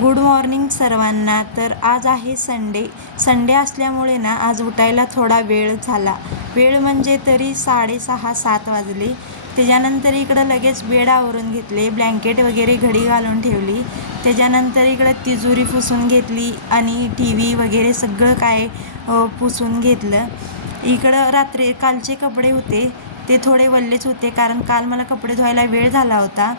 Good morning सर्वांना. तर आज आहे संडे असल्यामुळे ना आज उठायला थोडा वेळ झाला. वेळ म्हणजे तरी 6:30-7 वाजले. त्याच्यानंतर इकडं लगेच बेड आवरून घेतले, ब्लँकेट वगैरे घडी घालून ठेवली. त्याच्यानंतर इकडं तिजोरी पुसून घेतली आणि टी व्ही वगैरे सगळं काय पुसून घेतलं. इकडं रात्री कालचे कपडे होते ते थोडे वल्लेच होते, कारण काल मला कपडे धुवायला वेळ झाला होता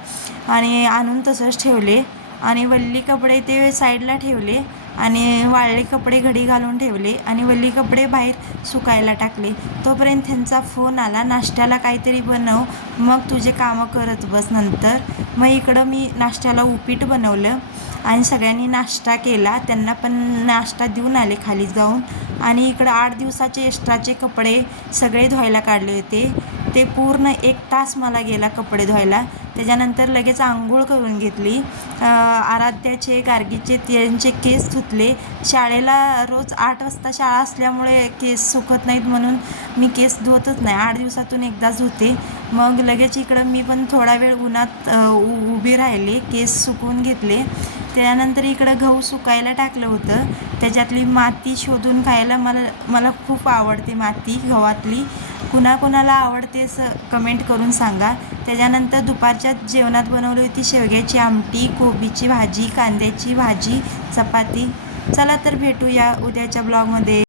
आणि आणून तसंच ठेवले. आणि वल्ली कपडे ते साईडला ठेवले आणि वाळले कपडे घडी घालून ठेवले आणि वल्ली कपडे बाहेर सुकायला टाकले. तोपर्यंत त्यांचा फोन आला, नाश्त्याला काहीतरी बनव, मग तुझे कामं करत बस नंतर. मग इकडं मी नाश्त्याला उपीट बनवलं आणि सगळ्यांनी नाश्ता केला. त्यांना पण नाश्ता देऊन आले खाली जाऊन. आणि इकडं 8 दिवसाचे एक्स्ट्राचे कपडे सगळे धुवायला काढले होते. ते पूर्ण 1 तास मला गेला कपडे धुवायला. त्याच्यानंतर लगेच आंघोळ करून घेतली. आराध्याचे, गार्गीचे त्यांचे केस धुतले. शाळेला रोज 8 वाजता शाळा असल्यामुळे केस सुकत नाहीत म्हणून मी केस धुतच नाही, 8 दिवसातून एकदाच धुते. मग लगेच इकडं मी पण थोडा वेळ उन्हात उभी राहिले, केस सुकवून घेतले. त्यानंतर इकडं गहू सुकायला टाकलं होतं. त्याच्यातली माती शोधून खायला मला खूप आवडते माती गव्हातली. कुणाकुणाला आवडते असं कमेंट करून सांगा. त्याच्यानंतर दुपारच्या जेवणात बनवली होती शेवग्याची आमटी, कोबीची भाजी, कांद्याची भाजी, चपाती. चला तर भेटूया उद्याच्या ब्लॉगमध्ये.